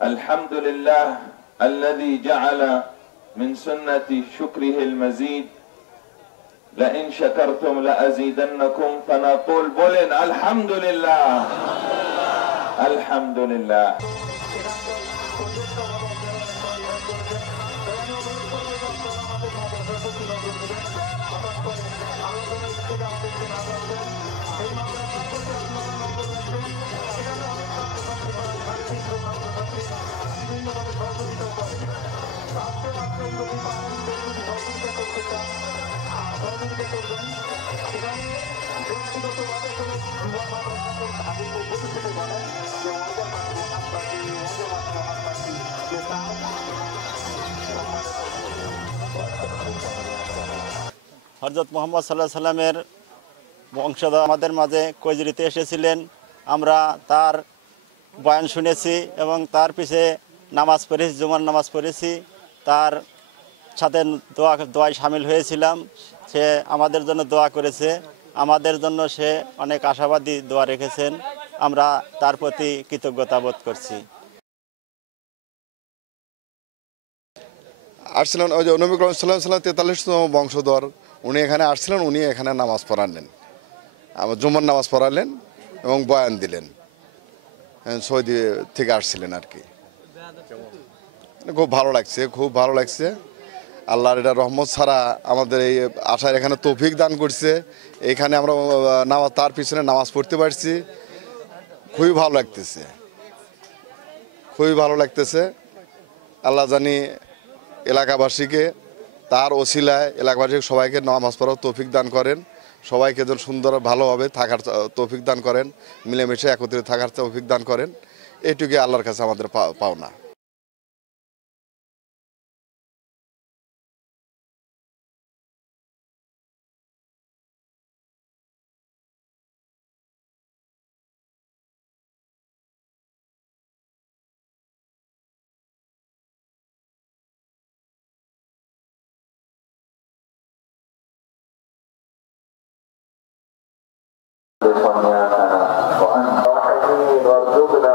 الحمد لله الذي جعل من سنة شكره المزيد لئن شكرتم لأزيدنكم فنقول بولن الحمد لله الحمد لله হযরত মুহাম্মদ সাল্লাল্লাহু আলাইহি সাল্লামের বংশধর আমাদের মাঝে কৈজরিতে এসেছিলেন। আমরা তার বয়ান শুনেছি এবং তার পিছে নামাজ পড়েছি, জুমার নামাজ পড়েছি। তার সাথে দোয়ায় শামিল হয়েছিলাম। সে আমাদের জন্য দোয়া করেছে, আমাদের জন্য সে অনেক আশাবাদী দোয়া রেখেছেন। আমরা তার প্রতি কৃতজ্ঞতা বোধ করছি। আসছিলেন ওই যে নবী করিম সাল্লাল্লাহু আলাইহি ওয়াসাল্লাম 43তম বংশধর, উনি এখানে আসছিলেন। উনি এখানে নামাজ পড়ালেন, আমার জুমার নামাজ পড়ালেন এবং বয়ান দিলেন। সৌদি থেকে আসছিলেন আর কি। খুব ভালো লাগছে, খুব ভালো লাগছে। আল্লাহর এটা রহমত ছাড়া আমাদের এই আশার এখানে তৌফিক দান করছে। এখানে আমরা নামাজ তার পিছনে নামাজ পড়তে পারছি। খুবই ভালো লাগতেছে, খুবই ভালো লাগতেছে। আল্লাহ জানি এলাকাবাসীকে তার ওসিলায় এলাকাবাসীকে সবাইকে নামাজ পড়ার তৌফিক দান করেন, সবাইকে যেন সুন্দর ভালোভাবে থাকার তৌফিক দান করেন, মিলেমিশে একত্রে থাকার তৌফিক দান করেন। এইটুকুই আল্লাহর কাছে আমাদের পাওনা। وأن راحمين وارزقنا